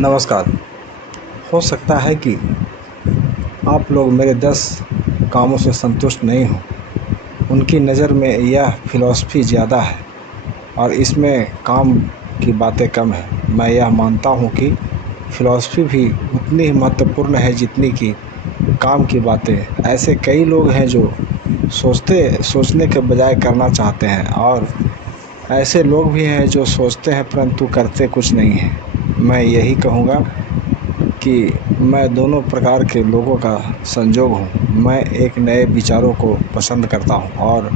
नमस्कार। हो सकता है कि आप लोग मेरे 10 कामों से संतुष्ट नहीं हों। उनकी नज़र में यह फ़िलॉसफ़ी ज़्यादा है और इसमें काम की बातें कम हैं। मैं यह मानता हूँ कि फ़िलॉसफ़ी भी उतनी ही महत्वपूर्ण है जितनी कि काम की बातें। ऐसे कई लोग हैं जो सोचने के बजाय करना चाहते हैं और ऐसे लोग भी हैं जो सोचते हैं परंतु करते कुछ नहीं हैं। मैं यही कहूँगा कि मैं दोनों प्रकार के लोगों का संजोग हूँ। मैं एक नए विचारों को पसंद करता हूँ और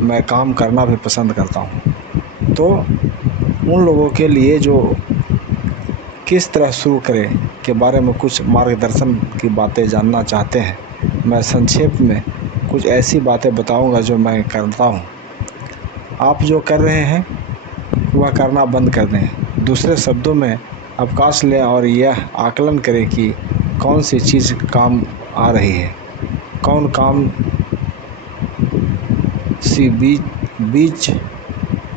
मैं काम करना भी पसंद करता हूँ। तो उन लोगों के लिए जो किस तरह शुरू करें के बारे में कुछ मार्गदर्शन की बातें जानना चाहते हैं, मैं संक्षेप में कुछ ऐसी बातें बताऊँगा जो मैं करता हूँ। आप जो कर रहे हैं वह करना बंद कर दें। दूसरे शब्दों में अवकाश लें और यह आकलन करें कि कौन सी चीज़ काम आ रही है, कौन काम सी बीच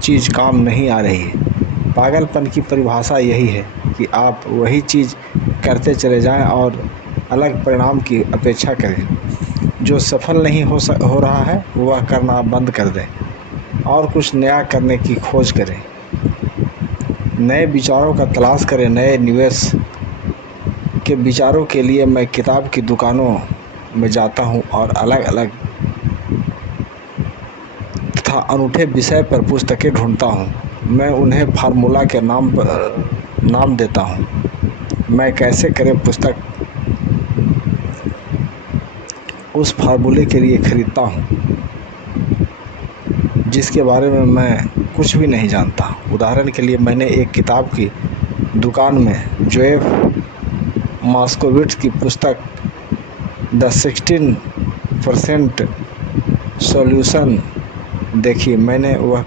चीज़ काम नहीं आ रही है। पागलपन की परिभाषा यही है कि आप वही चीज़ करते चले जाएं और अलग परिणाम की अपेक्षा करें। जो सफल नहीं हो रहा है वह करना बंद कर दें और कुछ नया करने की खोज करें। नए विचारों का तलाश करें। नए निवेश के विचारों के लिए मैं किताब की दुकानों में जाता हूँ और अलग-अलग तथा अनूठे विषय पर पुस्तकें ढूंढता हूँ। मैं उन्हें फार्मूला के नाम देता हूँ। मैं कैसे करें पुस्तक उस फार्मूले के लिए खरीदता हूँ जिसके बारे में मैं कुछ भी नहीं जानता। उदाहरण के लिए मैंने एक किताब की दुकान में जोएफ मास्कोविट्ज़ की पुस्तक द 16% सॉल्यूशन देखी। मैंने वह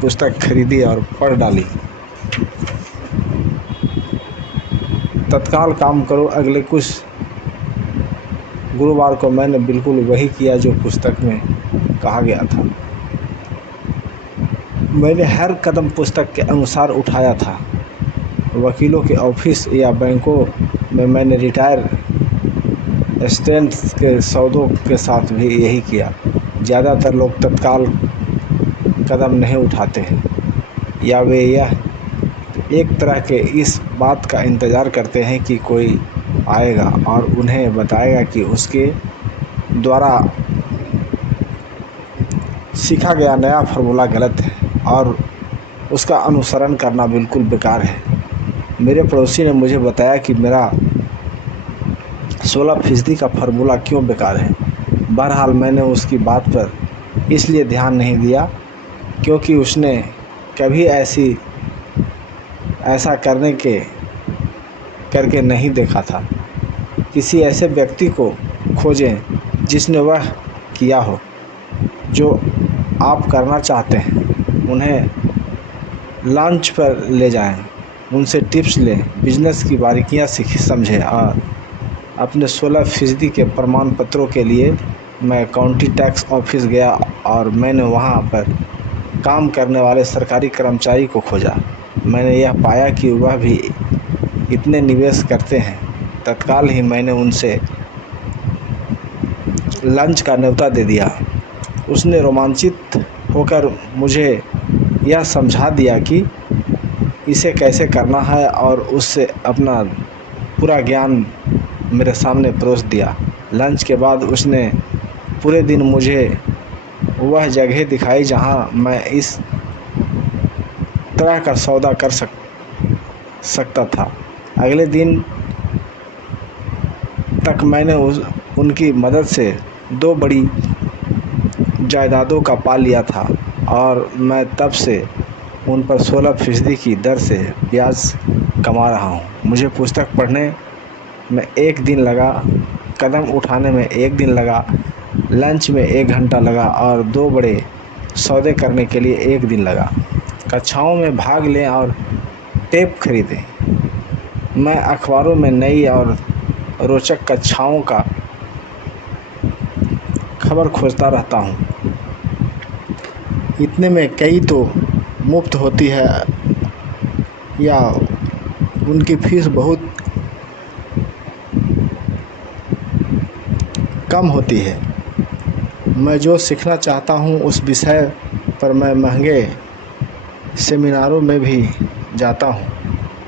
पुस्तक खरीदी और पढ़ डाली। तत्काल काम करो। अगले कुछ गुरुवार को मैंने बिल्कुल वही किया जो पुस्तक में कहा गया था। मैंने हर कदम पुस्तक के अनुसार उठाया था। वकीलों के ऑफिस या बैंकों में मैंने रिटायर एस्टेट्स के सौदों के साथ भी यही किया। ज़्यादातर लोग तत्काल कदम नहीं उठाते हैं या वे यह एक तरह के इस बात का इंतज़ार करते हैं कि कोई आएगा और उन्हें बताएगा कि उसके द्वारा सीखा गया नया फार्मूला गलत है और उसका अनुसरण करना बिल्कुल बेकार है। मेरे पड़ोसी ने मुझे बताया कि मेरा 16% का फार्मूला क्यों बेकार है। बहरहाल मैंने उसकी बात पर इसलिए ध्यान नहीं दिया क्योंकि उसने कभी ऐसा करके नहीं देखा था। किसी ऐसे व्यक्ति को खोजें जिसने वह किया हो जो आप करना चाहते हैं। उन्हें लंच पर ले जाएं, उनसे टिप्स लें, बिजनेस की बारीकियां समझें और अपने 16% के प्रमाण पत्रों के लिए मैं काउंटी टैक्स ऑफिस गया और मैंने वहां पर काम करने वाले सरकारी कर्मचारी को खोजा। मैंने यह पाया कि वह भी इतने निवेश करते हैं। तत्काल ही मैंने उनसे लंच का न्योता दे दिया। उसने रोमांचित होकर मुझे यह समझा दिया कि इसे कैसे करना है और उससे अपना पूरा ज्ञान मेरे सामने परोस दिया। लंच के बाद उसने पूरे दिन मुझे वह जगह दिखाई जहां मैं इस तरह का सौदा कर सकता था। अगले दिन तक मैंने उनकी मदद से 2 बड़ी जायदादों का पा लिया था और मैं तब से उन पर 16% की दर से ब्याज कमा रहा हूँ। मुझे पुस्तक पढ़ने में 1 दिन लगा, कदम उठाने में 1 दिन लगा, लंच में 1 घंटा लगा और 2 बड़े सौदे करने के लिए 1 दिन लगा। कक्षाओं में भाग लें और टेप खरीदें। मैं अखबारों में नई और रोचक कक्षाओं का खबर खोजता रहता हूँ। इतने में कई तो मुफ्त होती है या उनकी फीस बहुत कम होती है। मैं जो सीखना चाहता हूँ उस विषय पर मैं महंगे सेमिनारों में भी जाता हूँ।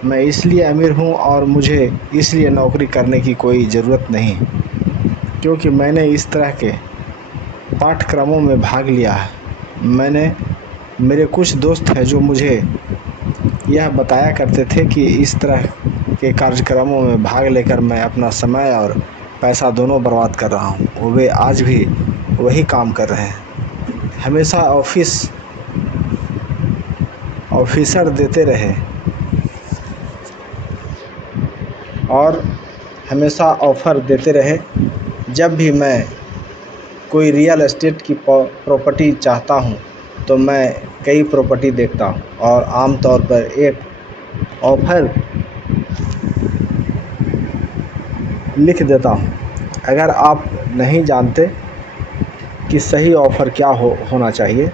मैं इसलिए अमीर हूँ और मुझे इसलिए नौकरी करने की कोई ज़रूरत नहीं, क्योंकि मैंने इस तरह के पाठ्यक्रमों में भाग लिया है। मेरे कुछ दोस्त हैं जो मुझे यह बताया करते थे कि इस तरह के कार्यक्रमों में भाग लेकर मैं अपना समय और पैसा दोनों बर्बाद कर रहा हूँ। वे आज भी वही काम कर रहे हैं। हमेशा ऑफिसर देते रहे और हमेशा ऑफ़र देते रहे। जब भी मैं कोई रियल एस्टेट की प्रॉपर्टी चाहता हूँ तो मैं कई प्रॉपर्टी देखता हूँ और आमतौर पर एक ऑफ़र लिख देता हूँ। अगर आप नहीं जानते कि सही ऑफ़र क्या होना चाहिए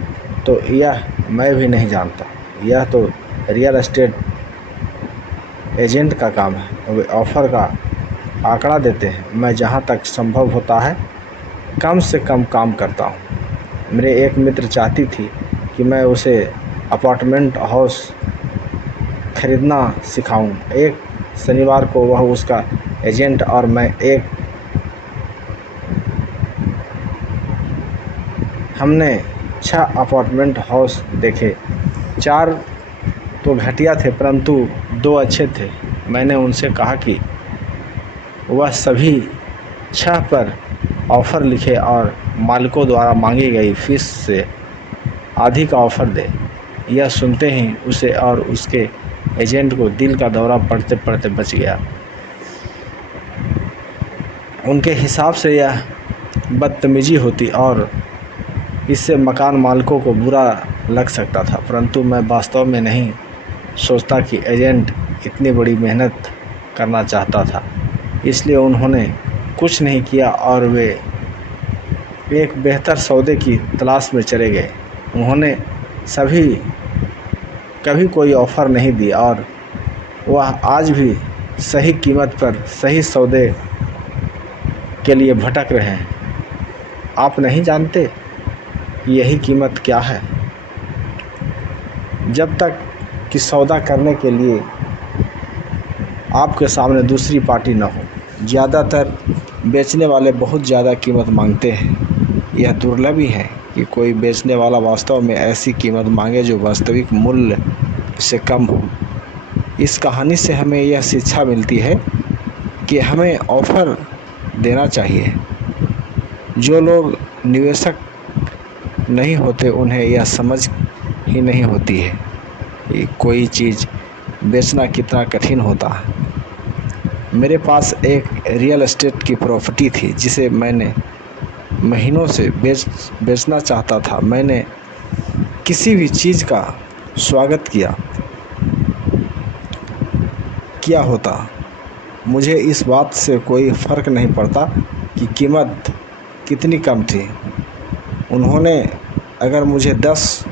तो यह मैं भी नहीं जानता। यह तो रियल एस्टेट एजेंट का काम है। वे ऑफ़र का आंकड़ा देते हैं। मैं जहाँ तक संभव होता है कम से कम काम करता हूँ। मेरे एक मित्र चाहती थी कि मैं उसे अपार्टमेंट हाउस खरीदना सिखाऊं। एक शनिवार को वह उसका एजेंट और मैं हमने 6 अपार्टमेंट हाउस देखे। 4 तो घटिया थे परंतु 2 अच्छे थे। मैंने उनसे कहा कि वह सभी 6 पर ऑफ़र लिखे और मालिकों द्वारा मांगी गई फीस से आधी का ऑफ़र दे। यह सुनते ही उसे और उसके एजेंट को दिल का दौरा पड़ते पड़ते बच गया। उनके हिसाब से यह बदतमीजी होती और इससे मकान मालिकों को बुरा लग सकता था, परंतु मैं वास्तव में नहीं सोचता कि एजेंट इतनी बड़ी मेहनत करना चाहता था। इसलिए उन्होंने कुछ नहीं किया और वे एक बेहतर सौदे की तलाश में चले गए। उन्होंने कभी कोई ऑफ़र नहीं दी और वह आज भी सही कीमत पर सही सौदे के लिए भटक रहे हैं। आप नहीं जानते कि यही कीमत क्या है? जब तक कि सौदा करने के लिए आपके सामने दूसरी पार्टी न हो। ज़्यादातर बेचने वाले बहुत ज़्यादा कीमत मांगते हैं। यह दुर्लभ ही है कि कोई बेचने वाला वास्तव में ऐसी कीमत मांगे जो वास्तविक मूल्य से कम हो। इस कहानी से हमें यह शिक्षा मिलती है कि हमें ऑफ़र देना चाहिए। जो लोग निवेशक नहीं होते उन्हें यह समझ ही नहीं होती है कि कोई चीज़ बेचना कितना कठिन होता है। मेरे पास एक रियल एस्टेट की प्रॉपर्टी थी जिसे मैंने महीनों से बेचना चाहता था। मैंने किसी भी चीज़ का स्वागत किया होता। मुझे इस बात से कोई फ़र्क नहीं पड़ता कि कीमत कितनी कम थी। उन्होंने अगर मुझे 10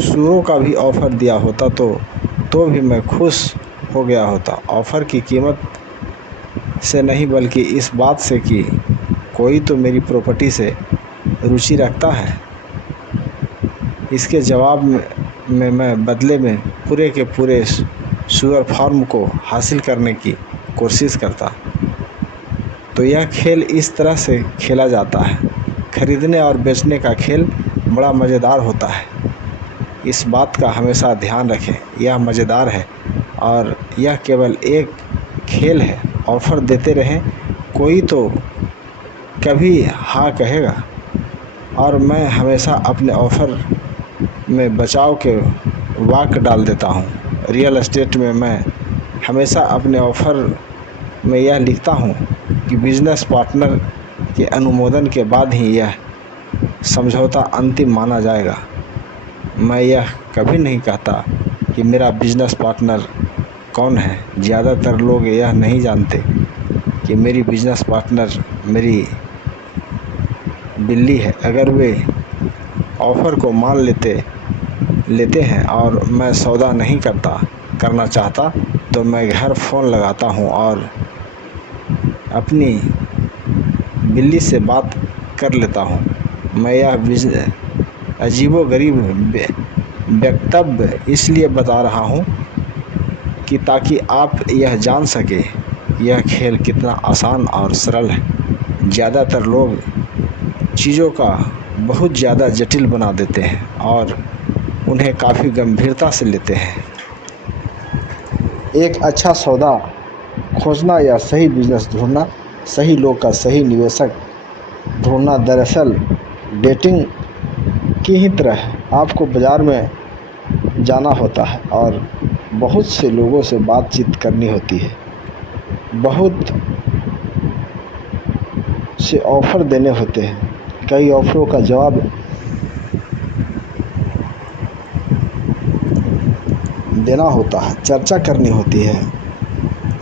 सूरों का भी ऑफ़र दिया होता तो भी मैं खुश हो गया होता। ऑफ़र की कीमत से नहीं बल्कि इस बात से कि कोई तो मेरी प्रॉपर्टी से रुचि रखता है। इसके जवाब में मैं बदले में पूरे के पूरे सूअर फार्म को हासिल करने की कोशिश करता। तो यह खेल इस तरह से खेला जाता है। खरीदने और बेचने का खेल बड़ा मज़ेदार होता है। इस बात का हमेशा ध्यान रखें। यह मज़ेदार है और यह केवल एक खेल है। ऑफ़र देते रहें, कोई तो कभी हाँ कहेगा और मैं हमेशा अपने ऑफ़र में बचाव के वाक डाल देता हूँ। रियल एस्टेट में मैं हमेशा अपने ऑफ़र में यह लिखता हूँ कि बिज़नेस पार्टनर के अनुमोदन के बाद ही यह समझौता अंतिम माना जाएगा। मैं यह कभी नहीं कहता कि मेरा बिज़नेस पार्टनर कौन है। ज़्यादातर लोग यह नहीं जानते कि मेरी बिज़नेस पार्टनर मेरी बिल्ली है। अगर वे ऑफ़र को मान लेते लेते हैं और मैं सौदा नहीं करना चाहता तो मैं घर फ़ोन लगाता हूँ और अपनी बिल्ली से बात कर लेता हूँ। मैं यह अजीबोगरीब वक्तव्य इसलिए बता रहा हूँ कि ताकि आप यह जान सकें यह खेल कितना आसान और सरल है। ज़्यादातर लोग चीज़ों का बहुत ज़्यादा जटिल बना देते हैं और उन्हें काफ़ी गंभीरता से लेते हैं। एक अच्छा सौदा खोजना या सही बिजनेस ढूंढना, सही लोग का सही निवेशक ढूंढना दरअसल डेटिंग की ही तरह है। आपको बाज़ार में जाना होता है और बहुत से लोगों से बातचीत करनी होती है, बहुत से ऑफ़र देने होते हैं, कई ऑफ़रों का जवाब देना होता है, चर्चा करनी होती है,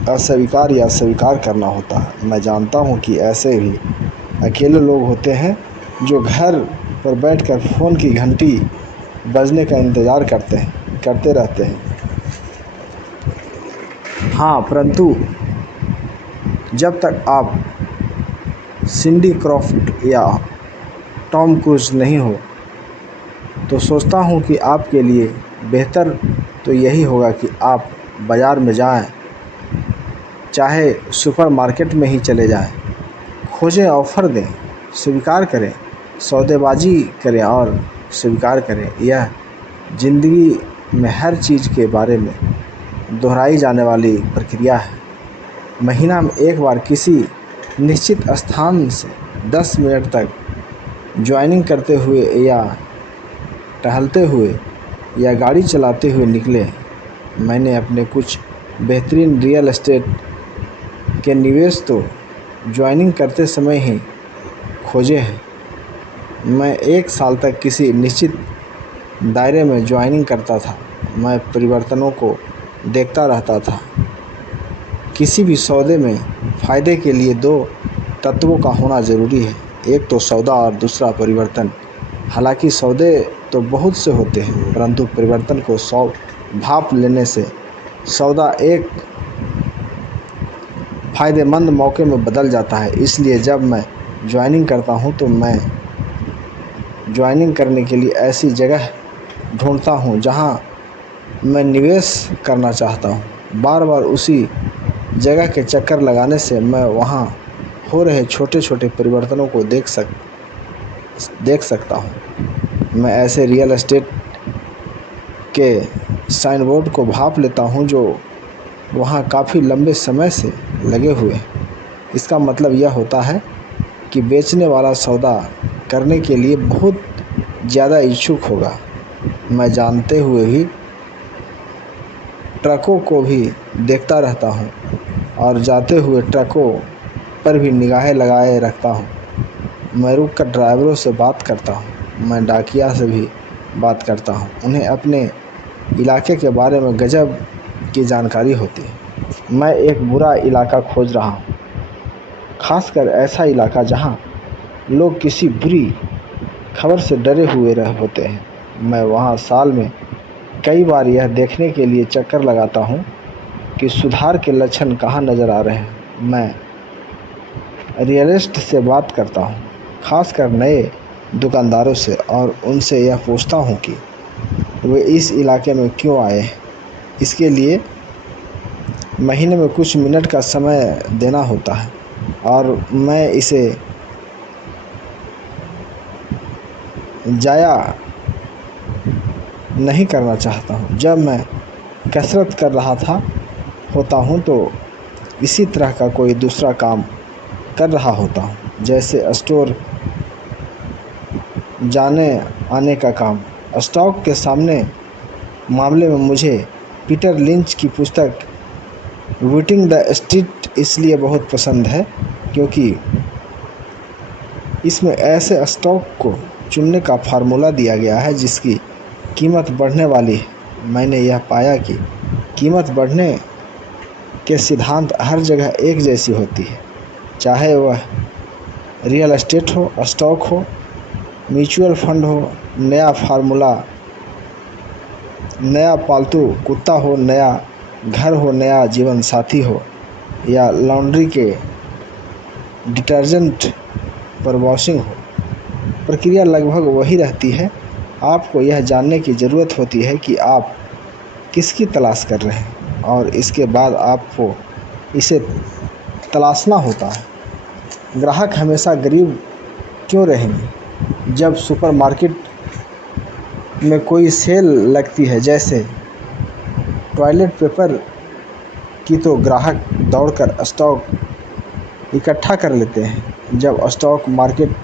अस्वीकार या स्वीकार करना होता है। मैं जानता हूँ कि ऐसे भी अकेले लोग होते हैं जो घर पर बैठकर फ़ोन की घंटी बजने का इंतज़ार करते रहते हैं। हाँ, परंतु जब तक आप सिंडी क्रॉफ्ट या टॉम क्रूज नहीं हो तो सोचता हूँ कि आपके लिए बेहतर तो यही होगा कि आप बाज़ार में जाएं, चाहे सुपरमार्केट में ही चले जाएं, खोजें, ऑफ़र दें, स्वीकार करें, सौदेबाजी करें और स्वीकार करें। यह ज़िंदगी में हर चीज़ के बारे में दोहराई जाने वाली प्रक्रिया है। महीना में एक बार किसी निश्चित स्थान से 10 मिनट तक जॉगिंग करते हुए या टहलते हुए या गाड़ी चलाते हुए निकलें। मैंने अपने कुछ बेहतरीन रियल एस्टेट के निवेश तो जॉगिंग करते समय ही खोजे हैं। मैं 1 साल तक किसी निश्चित दायरे में जॉगिंग करता था। मैं परिवर्तनों को देखता रहता था। किसी भी सौदे में फ़ायदे के लिए 2 तत्वों का होना ज़रूरी है, एक तो सौदा और दूसरा परिवर्तन। हालांकि सौदे तो बहुत से होते हैं, परंतु परिवर्तन को भाप लेने से सौदा एक फ़ायदेमंद मौके में बदल जाता है। इसलिए जब मैं जॉगिंग करता हूँ तो मैं जॉगिंग करने के लिए ऐसी जगह ढूंढता हूँ जहाँ मैं निवेश करना चाहता हूँ। बार-बार उसी जगह के चक्कर लगाने से मैं वहाँ हो रहे छोटे-छोटे परिवर्तनों को देख सकता हूँ। मैं ऐसे रियल एस्टेट के साइनबोर्ड को भाप लेता हूँ जो वहाँ काफ़ी लंबे समय से लगे हुए हैं। इसका मतलब यह होता है कि बेचने वाला सौदा करने के लिए बहुत ज़्यादा इच्छुक होगा। मैं जानते हुए भी ट्रकों को भी देखता रहता हूँ और जाते हुए ट्रकों पर भी निगाहें लगाए रखता हूँ। मैं रुककर ड्राइवरों से बात करता हूँ, मैं डाकिया से भी बात करता हूँ। उन्हें अपने इलाके के बारे में गजब की जानकारी होती है। मैं एक बुरा इलाका खोज रहा हूँ, खासकर ऐसा इलाका जहाँ लोग किसी बुरी खबर से डरे हुए होते हैं। मैं वहाँ साल में कई बार यह देखने के लिए चक्कर लगाता हूँ कि सुधार के लक्षण कहाँ नज़र आ रहे हैं। मैं रियलिस्ट से बात करता हूँ, खासकर नए दुकानदारों से, और उनसे यह पूछता हूँ कि वे इस इलाके में क्यों आए हैं। इसके लिए महीने में कुछ मिनट का समय देना होता है और मैं इसे ज़ाया नहीं करना चाहता हूँ। जब मैं कसरत कर रहा होता हूँ तो इसी तरह का कोई दूसरा काम कर रहा होता हूँ, जैसे स्टोर जाने आने का काम। स्टॉक के मामले में मुझे पीटर लिंच की पुस्तक बीटिंग द स्ट्रीट इसलिए बहुत पसंद है क्योंकि इसमें ऐसे स्टॉक को चुनने का फार्मूला दिया गया है जिसकी कीमत बढ़ने वाली है। मैंने यह पाया कि कीमत बढ़ने के सिद्धांत हर जगह एक जैसी होती है, चाहे वह रियल एस्टेट हो, स्टॉक हो, म्यूचुअल फंड हो। नया फार्मूला नया पालतू कुत्ता हो, नया घर हो, नया जीवन साथी हो या लॉन्ड्री के डिटर्जेंट पर वॉशिंग हो, प्रक्रिया लगभग वही रहती है। आपको यह जानने की ज़रूरत होती है कि आप किसकी तलाश कर रहे हैं और इसके बाद आपको इसे तलाशना होता है। ग्राहक हमेशा गरीब क्यों रहेंगे? जब सुपरमार्केट में कोई सेल लगती है, जैसे टॉयलेट पेपर की, तो ग्राहक दौड़कर स्टॉक इकट्ठा कर लेते हैं। जब स्टॉक मार्केट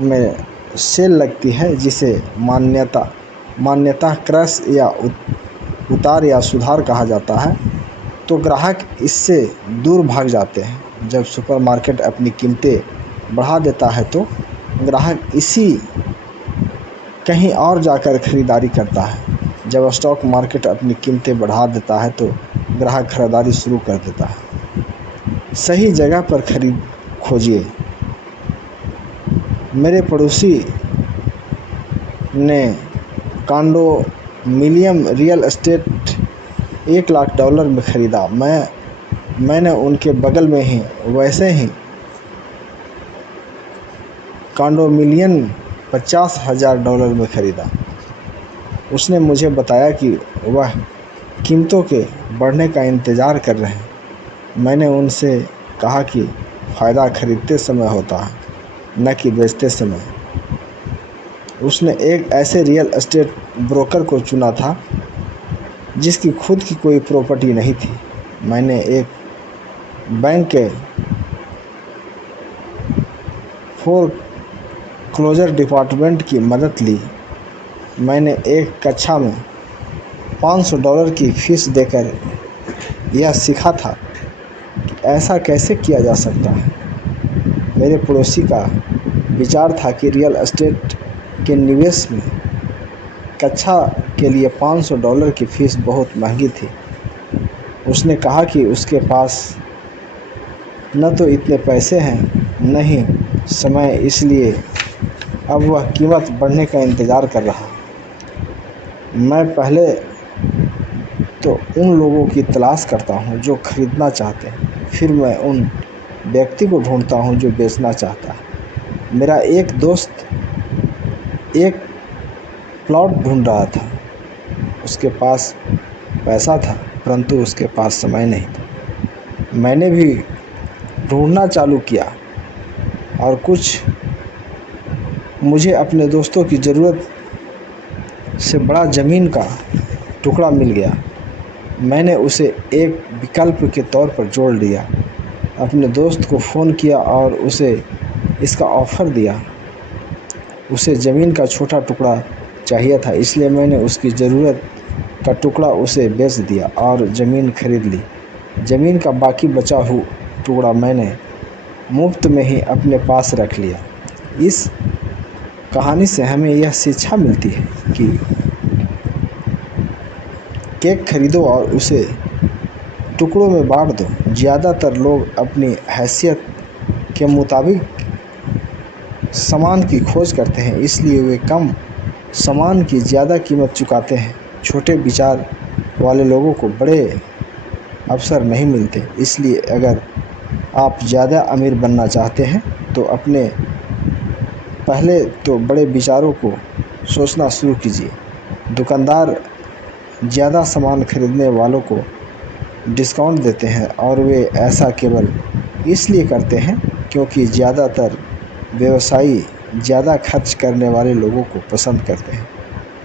में सेल लगती है, जिसे मान्यता क्रश या उतार या सुधार कहा जाता है, तो ग्राहक इससे दूर भाग जाते हैं। जब सुपरमार्केट अपनी कीमतें बढ़ा देता है तो ग्राहक इसी कहीं और जाकर खरीदारी करता है। जब स्टॉक मार्केट अपनी कीमतें बढ़ा देता है तो ग्राहक खरीदारी शुरू कर देता है। सही जगह पर खरीद खोजिए। मेरे पड़ोसी ने कॉन्डोमिनियम रियल एस्टेट $1 लाख में ख़रीदा। मैंने उनके बगल में ही वैसे ही कॉन्डोमिनियम $50,000 में ख़रीदा। उसने मुझे बताया कि वह कीमतों के बढ़ने का इंतज़ार कर रहे हैं। मैंने उनसे कहा कि फ़ायदा खरीदते समय होता है, न कि बेचते समय। उसने एक ऐसे रियल एस्टेट ब्रोकर को चुना था जिसकी खुद की कोई प्रॉपर्टी नहीं थी। मैंने एक बैंक के फोरक्लोजर डिपार्टमेंट की मदद ली। मैंने एक कक्षा में $500 की फ़ीस देकर यह सीखा था कि ऐसा कैसे किया जा सकता है। मेरे पड़ोसी का विचार था कि रियल एस्टेट के निवेश में कक्षा के लिए $500 की फ़ीस बहुत महंगी थी। उसने कहा कि उसके पास न तो इतने पैसे हैं, न ही समय, इसलिए अब वह कीमत बढ़ने का इंतज़ार कर रहा। मैं पहले तो उन लोगों की तलाश करता हूँ जो खरीदना चाहते हैं, फिर मैं उन व्यक्ति को ढूंढता हूँ जो बेचना चाहता है। मेरा एक दोस्त एक प्लॉट ढूंढ रहा था। उसके पास पैसा था, परंतु उसके पास समय नहीं था। मैंने भी ढूंढना चालू किया और मुझे अपने दोस्तों की ज़रूरत से बड़ा ज़मीन का टुकड़ा मिल गया। मैंने उसे एक विकल्प के तौर पर जोड़ लिया। अपने दोस्त को फ़ोन किया और उसे इसका ऑफ़र दिया। उसे ज़मीन का छोटा टुकड़ा चाहिए था, इसलिए मैंने उसकी ज़रूरत का टुकड़ा उसे बेच दिया और ज़मीन खरीद ली। ज़मीन का बाकी बचा हुआ टुकड़ा मैंने मुफ्त में ही अपने पास रख लिया। इस कहानी से हमें यह शिक्षा मिलती है कि केक खरीदो और उसे टुकड़ों में बांट दो। ज़्यादातर लोग अपनी हैसियत के मुताबिक सामान की खोज करते हैं, इसलिए वे कम सामान की ज़्यादा कीमत चुकाते हैं। छोटे विचार वाले लोगों को बड़े अवसर नहीं मिलते। इसलिए अगर आप ज़्यादा अमीर बनना चाहते हैं तो अपने पहले तो बड़े विचारों को सोचना शुरू कीजिए। दुकानदार ज़्यादा सामान खरीदने वालों को डिस्काउंट देते हैं और वे ऐसा केवल इसलिए करते हैं क्योंकि ज़्यादातर व्यवसायी ज़्यादा खर्च करने वाले लोगों को पसंद करते हैं।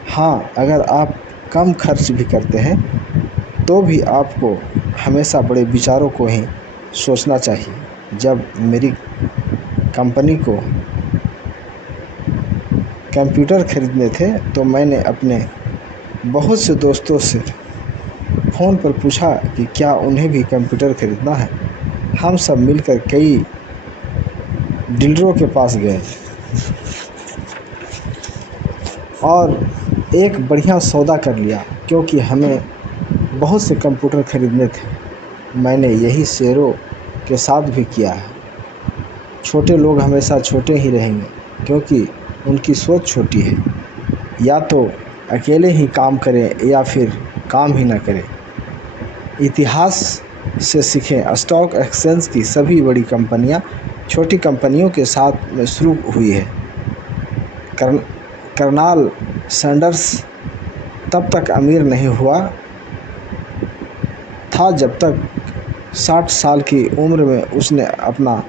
हाँ, अगर आप कम खर्च भी करते हैं तो भी आपको हमेशा बड़े विचारों को ही सोचना चाहिए। जब मेरी कंपनी को कंप्यूटर खरीदने थे तो मैंने अपने बहुत से दोस्तों से फ़ोन पर पूछा कि क्या उन्हें भी कंप्यूटर खरीदना है। हम सब मिलकर कई डीलरों के पास गए और एक बढ़िया सौदा कर लिया, क्योंकि हमें बहुत से कंप्यूटर खरीदने थे। मैंने यही शेयरों के साथ भी किया है। छोटे लोग हमेशा छोटे ही रहेंगे क्योंकि उनकी सोच छोटी है। या तो अकेले ही काम करें या फिर काम ही न करें। इतिहास से सीखें। स्टॉक एक्सचेंज की सभी बड़ी कंपनियां छोटी कंपनियों के साथ में शुरू हुई है। कर्नल सैंडर्स तब तक अमीर नहीं हुआ था जब तक 60 साल की उम्र में उसने अपना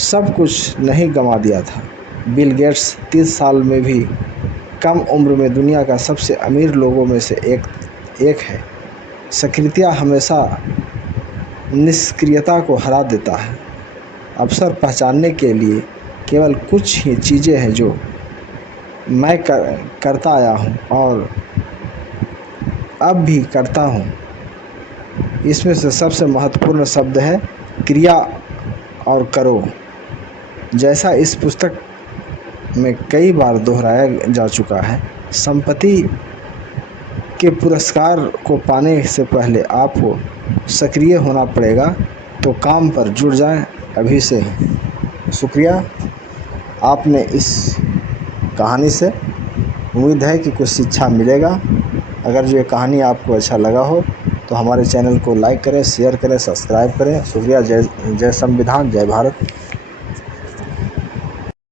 सब कुछ नहीं गंवा दिया था। बिल गेट्स 30 साल में भी कम उम्र में दुनिया का सबसे अमीर लोगों में से एक है। सक्रियता हमेशा निष्क्रियता को हरा देता है। अवसर पहचानने के लिए केवल कुछ ही चीज़ें हैं जो मैं करता आया हूँ और अब भी करता हूँ। इसमें से सबसे महत्वपूर्ण शब्द है क्रिया और करो। जैसा इस पुस्तक में कई बार दोहराया जा चुका है, संपत्ति के पुरस्कार को पाने से पहले आपको सक्रिय होना पड़ेगा। तो काम पर जुट जाएं अभी से ही। शुक्रिया आपने इस कहानी से, उम्मीद है कि कुछ शिक्षा मिलेगा। अगर जो ये कहानी आपको अच्छा लगा हो तो हमारे चैनल को लाइक करें, शेयर करें, सब्सक्राइब करें। शुक्रिया। जय संविधान, जय भारत।